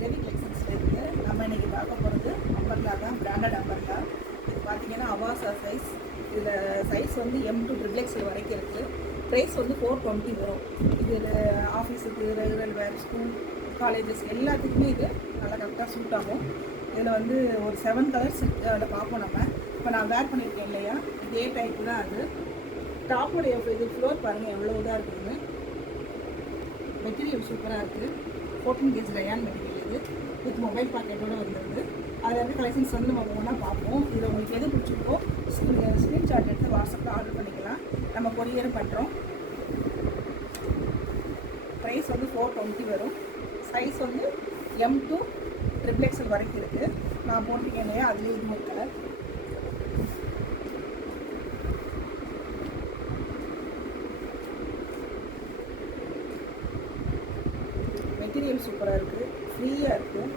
இரவி கலெக்ஷன்ஸில் இருக்குது. நம்ம இன்றைக்கி பார்க்க போகிறது அம்பர்லா தான், பிராண்டட் அம்பர்லா. இது பார்த்தீங்கன்னா அவாசா சைஸ். இதில் சைஸ் வந்து M2 XXL வரைக்கும் இருக்குது. ப்ரைஸ் வந்து 420 வரும். இதில் ஆஃபீஸுக்கு, ரெகுலர் வேர், ஸ்கூல், காலேஜஸ் எல்லாத்துக்குமே இது நல்லா கரெக்டாக சூட் ஆகும். இதில் வந்து ஒரு 7 கலர்ஸ் இருக்குது. அதில் பார்ப்போம் நம்ம. இப்போ நான் வேர் பண்ணியிருக்கேன் இல்லையா, இதே டைப்பு தான் அது. டாப்போடைய இது ஃப்ளோர் பாருங்கள் எவ்வளோ இதாக இருக்குதுன்னு. மெட்டீரியல் சூப்பராக இருக்குது. 14 கேஜ் ரயான் மெட்டீரியல் இது. வித் மொபைல் பாக்கெட்டோடு வந்துடுது. அதில் இருக்க கலெக்ஷன்ஸ் வந்து நம்ம ஒன்றா பார்ப்போம். இதில் உங்களுக்கு எது பிடிச்சிருக்கோ ஸ்க்ரீன்ஷாட் எடுத்து வாட்ஸ்அப்பில் ஆர்டர் பண்ணிக்கலாம். நம்ம கொரியரும் பண்ணுறோம். ப்ரைஸ் வந்து 420 வரும். சைஸ் வந்து M2 XXL வரைக்கும் இருக்குது. நான் போட்டிருக்கேன் இல்லையா, அதுலேயே இது ஒரு கலர். மெட்டீரியல் சூப்பராக இருக்குது, ஃப்ரீயாக இருக்குது.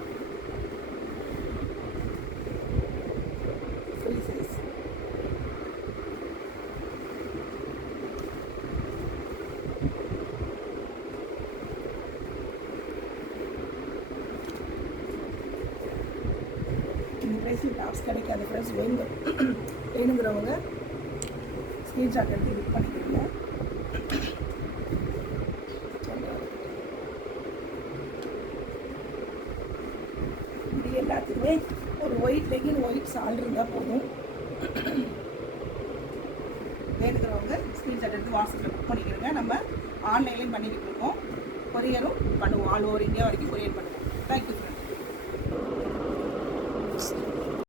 Free size. இந்த ப்ரைஸில் டாப்ஸ் கிடைக்காத ப்ரைஸ் வேணுங்கிறவங்க ஸ்க்ரீன்ஷாட் எடுத்து புக் பண்ணிக்கிறீங்க. இது எல்லாத்துக்குமே ஒரு ஒயிட் லெகின், ஒயிட் சால் இருந்தால் போதும். வேணுங்கிறவங்க ஸ்க்ரீன்ஷாட் எடுத்து வாட்ஸ்அப்பில் புக் பண்ணிக்கிறோங்க. நம்ம ஆன்லைன்லேயும் பண்ணிக்கிட்டு இருக்கோம். கொரியரும் பண்ணுவோம். ஆல் ஓவர் இந்தியா வரைக்கும் கொரியர் பண்ணுவோம். தேங்க்யூ.